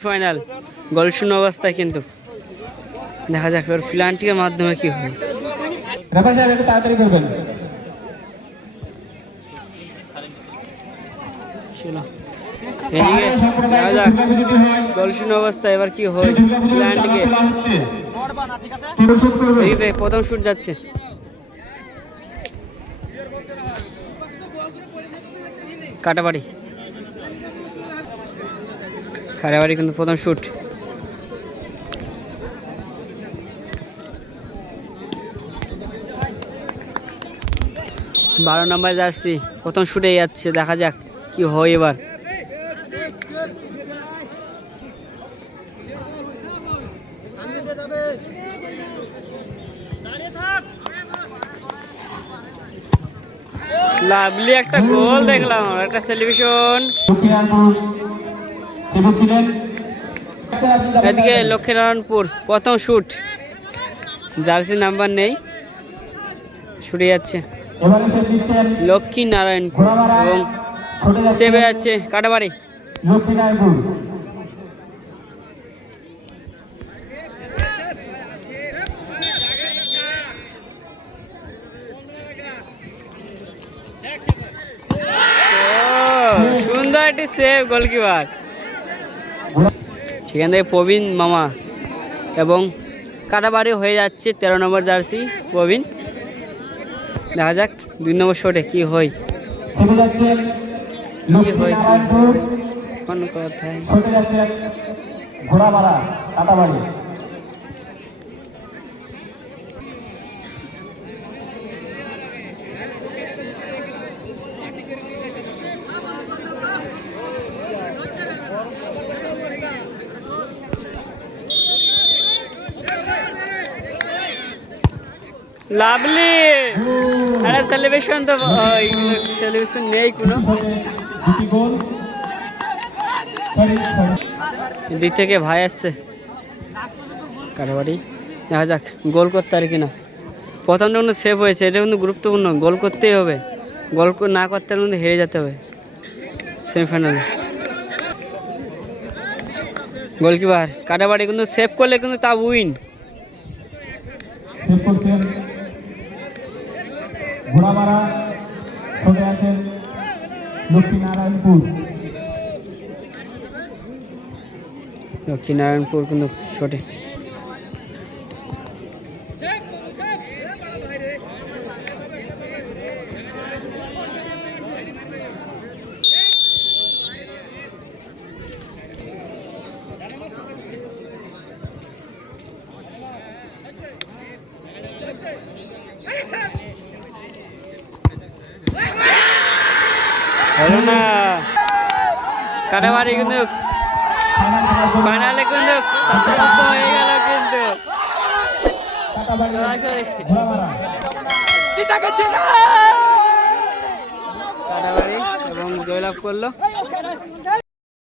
Final. গোল শূন্য অবস্থায় কিন্তু। দেখা যাক এবার প্লান্টিকের মাধ্যমে কি হয়। একটু তাড়াতাড়ি করবেন। গোল শূন্য অবস্থায় এবার কি হয় প্লান্টিকে প্রথম শুট যাচ্ছে। কাটাবাড়ি। কাটাবাড়ি কিন্তু প্রথম শুট। বারো নম্বর জার্সি, প্রথম শুটে যাচ্ছে, দেখা যাক কি হয় এবার। লাভলি একটা গোল দেখলাম, একটা সেলিব্রেশন। ছিলেন। এদিকে লক্ষ্মীনারায়ণপুর প্রথম শুট জার্সি নাম্বার নেই। ছুটে যাচ্ছে। এবারে সে দিচ্ছেন লক্ষ্মী নারায়ণপুর এবং চেপে যাচ্ছে কাটাবাড়ি। লক্ষ্মীনারায়ণপুর। সুন্দর একটি সেভ গোলকিপার সেখান থেকে প্রবীণ মামা এবং কাটাবাড়ি হয়ে যাচ্ছে তেরো নম্বর জার্সি প্রবীণ। দেখা যাক দুই নম্বর শোটে কী হয়। যাচ্ছেন লক্ষ্মীনারায়ণপুর। কোন কথায় লাভলি! আরে সেলিব্রেশন তো সেলিব্রেশন নেই কোনো। দিক থেকে ভাই আসছে। কাটাবাড়ি দেখা যাক, গোল করতে আর কিনা। প্রথমটা কিন্তু সেভ হয়েছে, এটা কিন্তু গুরুত্বপূর্ণ। গোল করতেই হবে। গোল না করতে হলে কিন্তু হেরে যেতে হবে। সেমিফাইনালে গোলকিপার কাটাবাড়ি কিন্তু সেভ করলে কিন্তু তা উইন ঘোড়ামারা সঙ্গে আছেন লক্ষ্মীনারায়ণপুর। লক্ষ্মীনারায়ণপুর কিন্তু ছোটে হলো না কাটাবাড়ি কিন্তু ফাইনালে কিন্তু হয়ে গেল কিন্তু কাটাবাড়ি এবং জয়লাভ করল